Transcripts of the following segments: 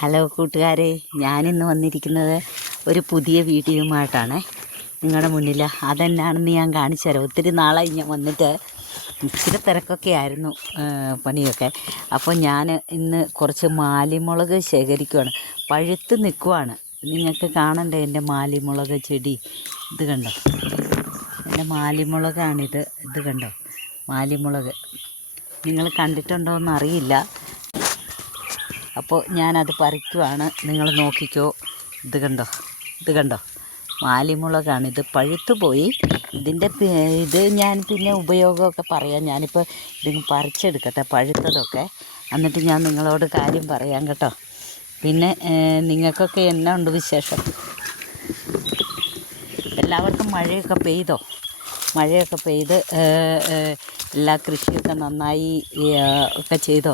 Hello കൂട്ടുകാരെ, ഞാനിന്ന് വന്നിരിക്കുന്നത് ഒരു പുതിയ വീഡിയോയുമായിട്ടാണ് നിങ്ങളുടെ മുന്നിൽ. അതെന്നാണെന്ന് ഞാൻ കാണിച്ചു തരാം. ഒത്തിരി നാളായി ഞാൻ വന്നിട്ട്, ഇച്ചിരി തിരക്കൊക്കെ ആയിരുന്നു പണിയൊക്കെ. അപ്പോൾ ഞാൻ ഇന്ന് കുറച്ച് മാലിമുളക് ശേഖരിക്കുവാണ്. പഴുത്ത് നിൽക്കുവാണ്. നിങ്ങൾക്ക് കാണണ്ടേ എൻ്റെ മാലിമുളക് ചെടി? ഇത് കണ്ടോ, എൻ്റെ മാലിമുളകാണിത്. ഇത് കണ്ടോ മാലിമുളക്, നിങ്ങൾ കണ്ടിട്ടുണ്ടോ എന്നറിയില്ല. അപ്പോൾ ഞാനത് പറിക്കുവാണ്, നിങ്ങൾ നോക്കിക്കോ. ഇത് കണ്ടോ മാലിമുളകാണിത്. പഴുത്തു പോയി. ഇത് ഞാൻ പിന്നെ ഉപയോഗമൊക്കെ പറയാം. ഞാനിപ്പോൾ ഇത് പറിച്ചെടുക്കട്ടെ പഴുത്തതൊക്കെ, എന്നിട്ട് ഞാൻ നിങ്ങളോട് കാര്യം പറയാം കേട്ടോ. പിന്നെ നിങ്ങൾക്കൊക്കെ എന്നാ ഉണ്ട് വിശേഷം? എല്ലാവർക്കും മഴയൊക്കെ പെയ്തോ? മഴയൊക്കെ പെയ്ത് എല്ലാ കൃഷിയൊക്കെ നന്നായി ഒക്കെ ചെയ്തോ?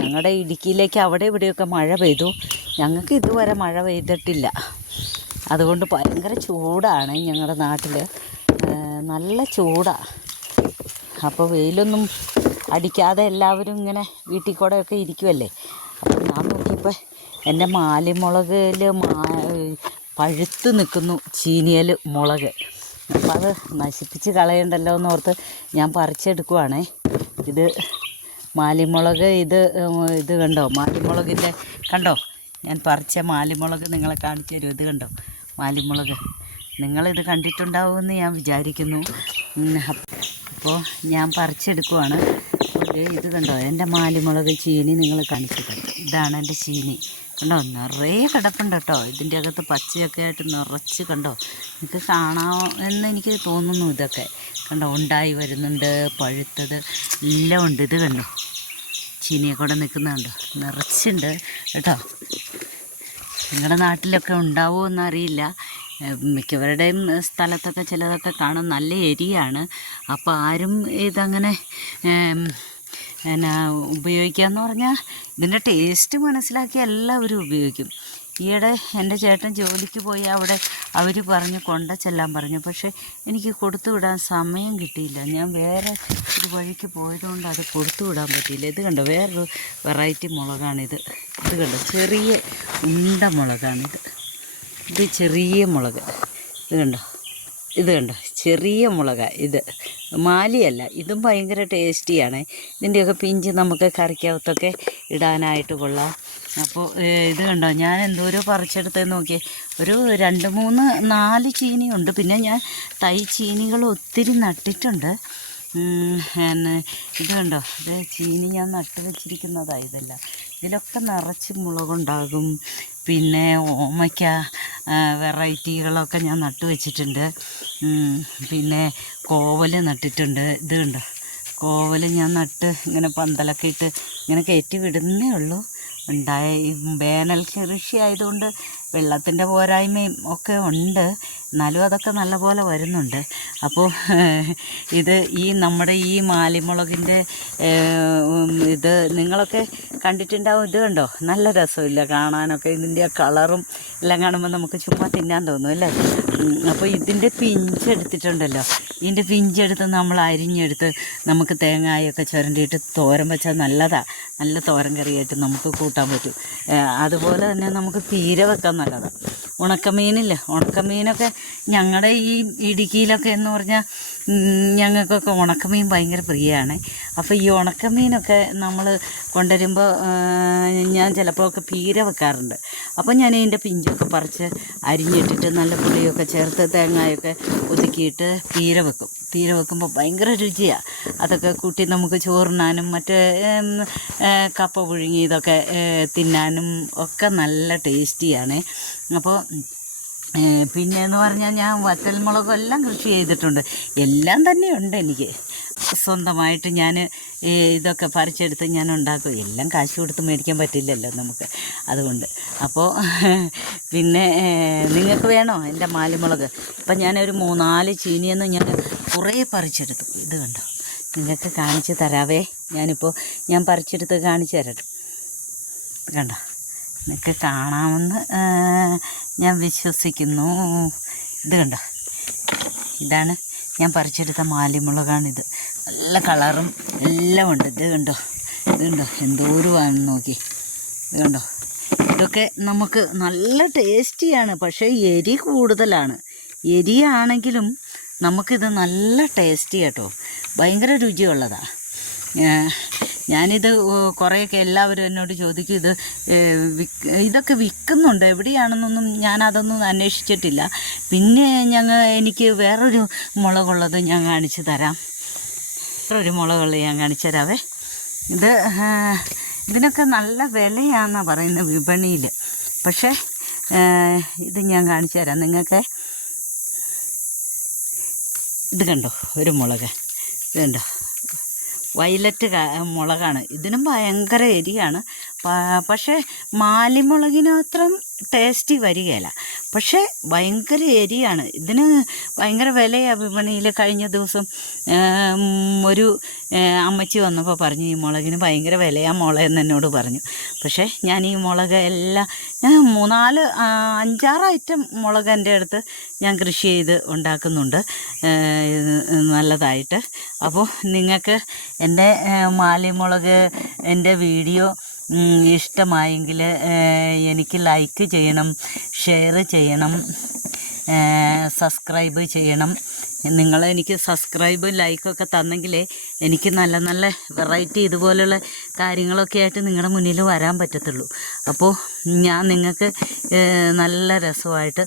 ഞങ്ങളുടെ ഇടുക്കിയിലേക്ക് അവിടെ ഇവിടെയൊക്കെ മഴ പെയ്തു. ഞങ്ങൾക്ക് ഇതുവരെ മഴ പെയ്തിട്ടില്ല. അതുകൊണ്ട് ഭയങ്കര ചൂടാണ് ഞങ്ങളുടെ നാട്ടിൽ, നല്ല ചൂടാണ്. അപ്പോൾ വെയിലൊന്നും അടിക്കാതെ എല്ലാവരും ഇങ്ങനെ വീട്ടിൽ കൂടെയൊക്കെ ഇരിക്കുമല്ലേ. അപ്പോൾ ഞാൻ നോക്കിയപ്പോൾ എൻ്റെ മാലിമുളകിൽ പഴുത്ത് നിൽക്കുന്നു ചീനിയൽ മുളക്. അപ്പോൾ അത് നശിപ്പിച്ച് കളയണ്ടല്ലോ എന്നോർത്ത് ഞാൻ പറിച്ചെടുക്കുവാണേ. ഇത് മാലിമുളക്. ഇത് കണ്ടോ മാലിമുളകിൻ്റെ? കണ്ടോ, ഞാൻ പറിച്ച മാലിമുളക് നിങ്ങളെ കാണിച്ചു തരും. ഇത് കണ്ടോ മാലിമുളക്? നിങ്ങളിത് കണ്ടിട്ടുണ്ടാവുമെന്ന് ഞാൻ വിചാരിക്കുന്നു. അപ്പോൾ ഞാൻ പറിച്ചെടുക്കുവാണ്. ഇത് കണ്ടോ എൻ്റെ മാലിമുളക് ചീനി നിങ്ങൾ കാണിച്ചു തരും. ഇതാണ് എൻ്റെ ചീനി. കണ്ടോ, നിറയെ കിടപ്പുണ്ട് കേട്ടോ. ഇതിൻ്റെ അകത്ത് പച്ചയൊക്കെ ആയിട്ട് നിറച്ച് കണ്ടോ. നിങ്ങൾക്ക് കാണാമെന്ന് എനിക്ക് തോന്നുന്നു. ഇതൊക്കെ കണ്ടോ ഉണ്ടായി വരുന്നുണ്ട്, പഴുത്തത് എല്ലാം ഉണ്ട്. ഇത് കണ്ടോ ചീനിയെ കൂടെ നിൽക്കുന്നുണ്ടോ, നിറച്ചുണ്ട് കേട്ടോ. നിങ്ങളുടെ നാട്ടിലൊക്കെ ഉണ്ടാവുമോ എന്നറിയില്ല. മിക്കവരുടെയും സ്ഥലത്തൊക്കെ ചിലതൊക്കെ കാണും. നല്ല എരിയാണ്. അപ്പോൾ ആരും ഇതങ്ങനെ ഉപയോഗിക്കാമെന്ന് പറഞ്ഞാൽ ഇതിൻ്റെ ടേസ്റ്റ് മനസ്സിലാക്കി എല്ലാവരും ഉപയോഗിക്കും. ഈയിടെ എൻ്റെ ചേട്ടൻ ജോലിക്ക് പോയി അവിടെ അവർ പറഞ്ഞു കൊണ്ട ചെല്ലാൻ പറഞ്ഞു. പക്ഷേ എനിക്ക് കൊടുത്തു വിടാൻ സമയം കിട്ടിയില്ല. ഞാൻ വേറെ ഒരു വഴിക്ക് പോയതുകൊണ്ട് അത് കൊടുത്തു വിടാൻ പറ്റിയില്ല. ഇത് കണ്ടോ വേറൊരു വെറൈറ്റി മുളകാണിത്. ഇത് കണ്ടോ ചെറിയ ഉണ്ട മുളകാണിത്. ഇത് ചെറിയ മുളക്. ഇത് കണ്ടോ ചെറിയ മുളകാണ് ഇത്. മാലിയല്ല, ഇതും ഭയങ്കര ടേസ്റ്റിയാണ്. ഇതിൻ്റെയൊക്കെ പിഞ്ച് നമുക്ക് കറിക്കകത്തൊക്കെ ഇടാനായിട്ട് കൊള്ളാം. അപ്പോൾ ഇത് കണ്ടോ ഞാൻ എന്തോരോ പറിച്ചെടുത്ത് നോക്കിയേ. ഒരു 2, 3, 4 ചീനിയുണ്ട്. പിന്നെ ഞാൻ തൈ ചീനികൾ ഒത്തിരി നട്ടിട്ടുണ്ട്. ഇത് കണ്ടോ, ഇത് ചീനി ഞാൻ നട്ട് വെച്ചിരിക്കുന്നതാണ്. ഇതെല്ലാം ഇതിലൊക്കെ നിറച്ച് മുളകുണ്ടാകും. പിന്നെ ഓമയ്ക്ക വെറൈറ്റികളൊക്കെ ഞാൻ നട്ടു വെച്ചിട്ടുണ്ട്. പിന്നെ കോവൽ നട്ടിട്ടുണ്ട്. ഇത് കണ്ടോ കോവൽ ഞാൻ നട്ട് ഇങ്ങനെ പന്തലൊക്കെ ഇട്ട് ഇങ്ങനെ കയറ്റി വിടുന്നേ ഉള്ളൂ. ഉണ്ടായ ഈ വേനൽ കൃഷി ആയതുകൊണ്ട് വെള്ളത്തിൻ്റെ പോരായ്മയും ഒക്കെ ഉണ്ട്. എന്നാലും അതൊക്കെ നല്ലപോലെ വരുന്നുണ്ട്. അപ്പോൾ ഇത് നമ്മുടെ ഈ മാലിമുളകിൻ്റെ ഇത് നിങ്ങളൊക്കെ കണ്ടിട്ടുണ്ടാവും. ഇത് കണ്ടോ നല്ല രസമില്ല കാണാനൊക്കെ. ഇതിൻ്റെ ആ കളറും എല്ലാം കാണുമ്പോൾ നമുക്ക് ചുമ്മാ തിന്നാൻ തോന്നും അല്ലേ. അപ്പോൾ ഇതിൻ്റെ പിഞ്ചെടുത്തിട്ടുണ്ടല്ലോ, ഇതിൻ്റെ പിഞ്ചെടുത്ത് നമ്മൾ അരിഞ്ഞെടുത്ത് നമുക്ക് തേങ്ങയൊക്കെ ചുരണ്ടിയിട്ട് തോരൻ വെച്ചാൽ നല്ലതാണ്. നല്ല തോരൻ കറിയായിട്ട് നമുക്ക് കൂട്ടാൻ പറ്റും. അതുപോലെ തന്നെ നമുക്ക് പീര വെക്കാൻ നല്ലതാണ്. ഉണക്കമീനില്ലേ, ഉണക്കമീനൊക്കെ ഞങ്ങളുടെ ഈ ഇടുക്കിയിലൊക്കെ എന്ന് പറഞ്ഞാൽ ഞങ്ങൾക്കൊക്കെ ഉണക്കമീൻ ഭയങ്കര പ്രിയമാണ്. അപ്പോൾ ഈ ഉണക്കമീനൊക്കെ നമ്മൾ കൊണ്ടുവരുമ്പോൾ ഞാൻ ചിലപ്പോൾ ഒക്കെ പീര വെക്കാറുണ്ട്. അപ്പോൾ ഞാൻ ഇതിൻ്റെ പിഞ്ചൊക്കെ പറിച്ച് അരിഞ്ഞിട്ടിട്ട് നല്ല പുളിയൊക്കെ ചേർത്ത് തേങ്ങയൊക്കെ ഒതുക്കിയിട്ട് പീര വെക്കും. പീര വെക്കുമ്പോൾ ഭയങ്കര രുചിയാണ്. അതൊക്കെ കൂട്ടി നമുക്ക് ചോറിനാനും മറ്റ് കപ്പ പുഴുങ്ങിയതൊക്കെ തിന്നാനും ഒക്കെ നല്ല ടേസ്റ്റിയാണ്. അപ്പോൾ പിന്നെയെന്ന് പറഞ്ഞാൽ ഞാൻ വറ്റൽമുളകും എല്ലാം കൃഷി ചെയ്തിട്ടുണ്ട്. എല്ലാം തന്നെയുണ്ട് എനിക്ക് സ്വന്തമായിട്ട്. ഞാൻ ഇതൊക്കെ പറിച്ചെടുത്ത് ഞാൻ ഉണ്ടാക്കും. എല്ലാം കാശ് കൊടുത്ത് മേടിക്കാൻ പറ്റില്ലല്ലോ നമുക്ക്, അതുകൊണ്ട്. അപ്പോൾ പിന്നെ നിങ്ങൾക്ക് വേണോ എൻ്റെ മാലിമുളക്? ഇപ്പം ഞാനൊരു 3-4 ചീനിയെന്ന് ഞാൻ കുറേ പറിച്ചെടുത്തു. ഇത് കണ്ടോ, നിങ്ങൾക്ക് കാണിച്ച് തരാവേ. ഞാൻ പറിച്ചെടുത്ത് കാണിച്ചു തരട്ടെ. കണ്ടോ, നിങ്ങൾക്ക് കാണാമെന്ന് ഞാൻ വിശ്വസിക്കുന്നു. ഇത് കണ്ടോ, ഇതാണ് ഞാൻ പറിച്ചെടുത്ത മാലിമുളകാണിത്. നല്ല കളറും എല്ലാം ഉണ്ട്. ഇത് കണ്ടോ എന്തോരമാണെന്ന് നോക്കി. ഇത് കണ്ടോ ഇതൊക്കെ നമുക്ക് നല്ല ടേസ്റ്റിയാണ്, പക്ഷേ എരി കൂടുതലാണ്. എരിയാണെങ്കിലും നമുക്കിത് നല്ല ടേസ്റ്റി കേട്ടോ, ഭയങ്കര രുചിയുള്ളതാണ്. ഞാനിത് കുറേയൊക്കെ എല്ലാവരും എന്നോട് ചോദിക്കും, ഇതൊക്കെ വിൽക്കുന്നുണ്ട് എവിടെയാണെന്നൊന്നും ഞാനതൊന്നും അന്വേഷിച്ചിട്ടില്ല. പിന്നെ എനിക്ക് വേറൊരു മുളകുള്ളത് ഞാൻ കാണിച്ചു തരാം. വേറൊരു മുളകുള്ളത് ഞാൻ കാണിച്ചു തരാവേ. ഇതിനൊക്കെ നല്ല വിലയാണെന്നാണ് പറയുന്നത് വിപണിയിൽ. പക്ഷേ ഇത് ഞാൻ കാണിച്ചു തരാം നിങ്ങൾക്ക്. ഇത് കണ്ടോ, ഒരു മുളക്, ഇത് കണ്ടോ, വയലറ്റ് മുളകാണ്. ഇതിനും ഭയങ്കര എരിയാണ്. പക്ഷേ മാലിമുളകിന് അത്ര ടേസ്റ്റി വരികയില്ല, പക്ഷേ ഭയങ്കര എരിയാണ്. ഇതിന് ഭയങ്കര വിലയാണ് വിപണിയിൽ. കഴിഞ്ഞ ദിവസം ഒരു അമ്മച്ചി വന്നപ്പോൾ പറഞ്ഞു, ഈ മുളകിന് ഭയങ്കര വിലയാണ് മോളെ എന്ന് എന്നോട് പറഞ്ഞു. പക്ഷേ ഞാൻ ഈ മുളക് എല്ലാം ഞാൻ 5-6 ഐറ്റം മുളക് എൻ്റെ അടുത്ത് ഞാൻ കൃഷി ചെയ്ത് ഉണ്ടാക്കുന്നുണ്ട് നല്ലതായിട്ട്. അപ്പോൾ നിങ്ങൾക്ക് എൻ്റെ മാലിമുളക് എൻ്റെ വീഡിയോ ഇഷ്ടമായെങ്കിൽ എനിക്ക് ലൈക്ക് ചെയ്യണം, ഷെയർ ചെയ്യണം, സബ്സ്ക്രൈബ് ചെയ്യണം. നിങ്ങളെനിക്ക് സബ്സ്ക്രൈബും ലൈക്കൊക്കെ തന്നെങ്കിലേ എനിക്ക് നല്ല നല്ല വെറൈറ്റി ഇതുപോലുള്ള കാര്യങ്ങളൊക്കെ ആയിട്ട് നിങ്ങളുടെ മുന്നിൽ വരാൻ പറ്റത്തുള്ളൂ. അപ്പോൾ ഞാൻ നിങ്ങൾക്ക് നല്ല രസമായിട്ട്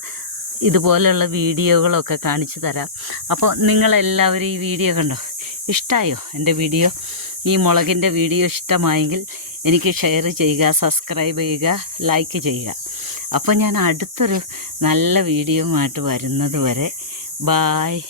ഇതുപോലെയുള്ള വീഡിയോകളൊക്കെ കാണിച്ചു തരാം. അപ്പോൾ നിങ്ങളെല്ലാവരും ഈ വീഡിയോ കണ്ടോ, ഇഷ്ടമായോ എൻ്റെ വീഡിയോ? ഈ മുളകിൻ്റെ വീഡിയോ ഇഷ്ടമായെങ്കിൽ എനിക്ക് ഷെയർ ചെയ്യുക, സബ്സ്ക്രൈബ് ചെയ്യുക, ലൈക്ക് ചെയ്യുക. അപ്പോൾ ഞാൻ അടുത്തൊരു നല്ല വീഡിയോ ആയിട്ട് വരുന്നത് വരെ ബായ്.